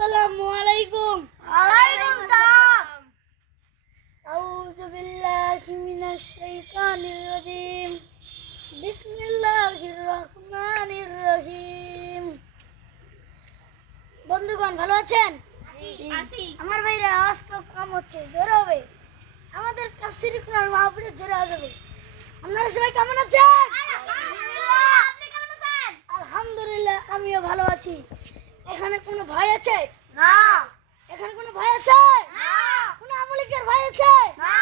আসসালামু আলাইকুম। ওয়ালাইকুম সালাম। আউযু বিল্লাহি মিনাশ শাইতানির রাজিম। বিসমিল্লাহির রহমানির রহিম। বন্ধুগণ ভালো আছেন? আমার ভাইরা আওয়াজ তো কম হচ্ছে, জোরে হবে। আমাদের তাফসীর কোরআন মাহফিলে জোরে আসবে। আপনারা সবাই কেমন আছেন? আলহামদুলিল্লাহ। আপনি কেমন আছেন? আলহামদুলিল্লাহ, আমিও ভালো আছি। এখানে কোনো ভয় আছে? না। এখানে কোনো ভয় আছে? না। কোনো আমলিকের ভয় আছে? না।